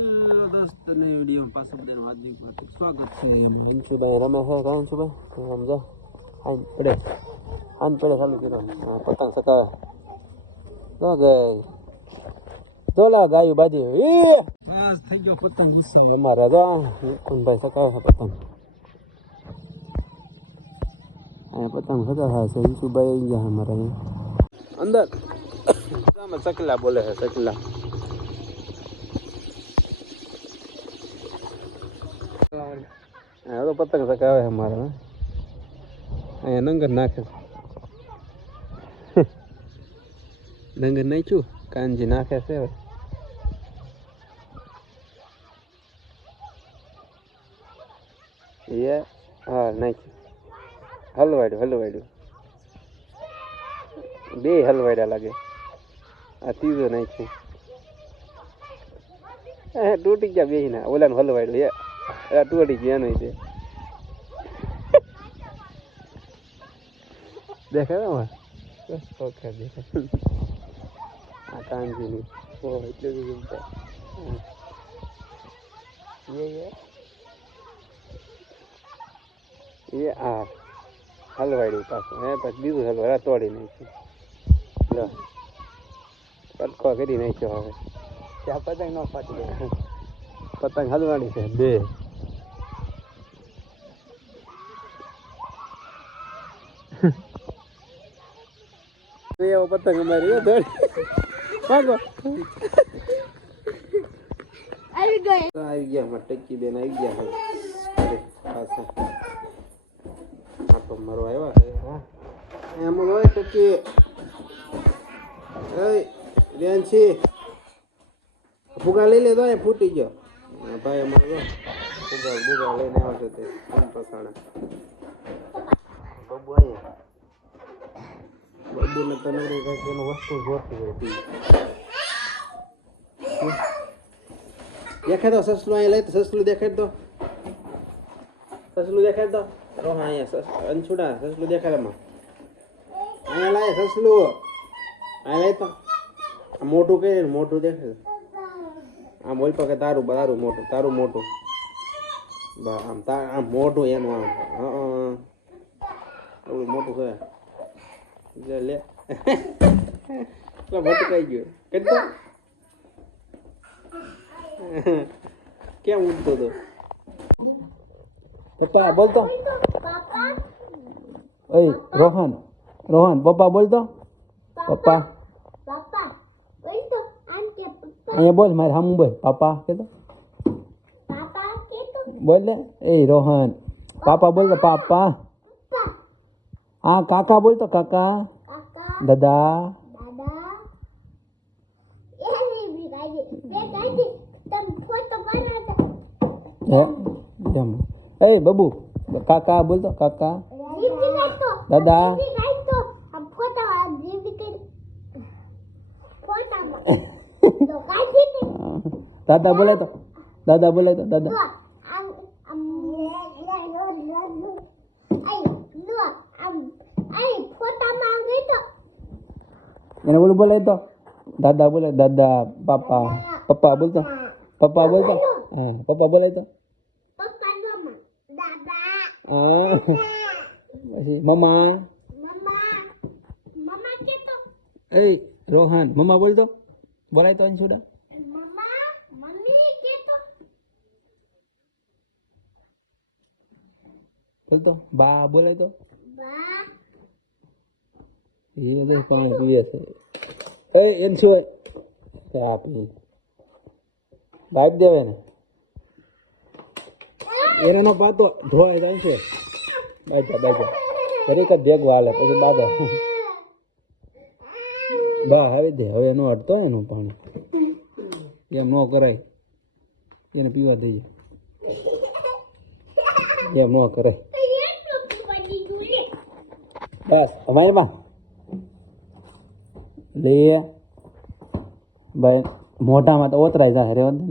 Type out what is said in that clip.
Hello દોસ્તો ને વિડીયોમાં પાછું બધાનું હાર્દિક સ્વાગત છે. અંશુભાઈ રમે છે કાંઈ અંશુભાઈ સમજો આન પડે ચાલુ કર્યો પતંગ સકાવે તો ગઈ ચોલા ગાયું બાજી બસ થઈ ગયો પતંગ હિસ્સા અમારા તો કુનભાઈ સકાવે છે પતંગ અહીંયા પતંગ સકાવે છે અંશુભાઈ આવી ગયા અમારા અહીંયા અંદર ચકલા બોલે છે ચકલા તો પતંગ સકાવે છે મારે અહીંયા નંગર નાખે નંગર નાખ્યું કાનજી નાખે છે એ હા નાખ્યું હલવાડ્યું બે હલવાડ્યા લાગે આ ત્રીજો નાખ્યું તૂટી ગયા બે ના ઓલાનું હલવાડ્યું તૂટી ગયા નહીં તે દેખાય દેખાય આ કાનજીની એટલે એ આ હલવાડ્યું પાછું પછી બીજું હલવાડ તોડી નાખ્યું લો કટકો કરી નાખ્યો હવે ત્યાં પતંગ ન ફાટી ગયો પતંગ હલવાડી છે બે એવો પતંગ અમારી ભાગો આવી ગયા અમારે ટકી બેન આવી ગયા હવે પાછા આટો મારો આવ્યા છે એમ હોય ટકી બેન છે ફુગા લઈ લેતો એ ફૂટી ગયો ભાઈ અમારો ફુગા લઈને આવ્યો છે તે પસાણા બબુ અહીંયા બબુને તને એનું વસ્તુ જોતી હોય દેખાય તો સસલું અહીંયા લઈ તો સસલું દેખાય તો રોહા અહીંયા અંછુડા સસલું દેખાડમાં અહીંયા લાય સસલું અહીંયા લઈ તો મોટું કહે મોટું દેખાય આમ બોલ કે તારું મોટું આમ મોટું એનું આમ એવું મોટું છે લે ભટકાઈ ગયો કેટલો કેમ ઉઠતો હતો પપ્પા બોલતો ઓય રોહન પપ્પા બોલતો પપ્પા અહીંયા બોલ મારે હમ બોલ પાપા કેતો બોલ લે એ રોહન પાપા બોલતો પાપા હા કાકા બોલતો કાકા દાદા એ બબુ કાકા બોલતો કાકા દાદા દાદા બોલે તો દાદા એને બોલું બોલે તો દાદા બોલે દાદા પપ્પા બોલતો પપ્પા બોલે તો પછી મમ્મા એ રોહન મમ્મા બોલતો બોલાય તો અંશુડા બોલતો બા બોલાય તો એ બધું પાણી પીએ છે એમ શું આપી બાઈપ દેવાય ને એનો પાતો ધોવાય જાય છે બાજા ફરીક જ ભેગવા હાલે પછી બાબા બા હવે દે હવે નો હટતો એનું પાણી એમ ન કરાય એને પીવા દઈએ એમ ન કરાય બસ અમારી માં લે ભાઈ મોઢામાં તો ઓતરાય જાય રે ને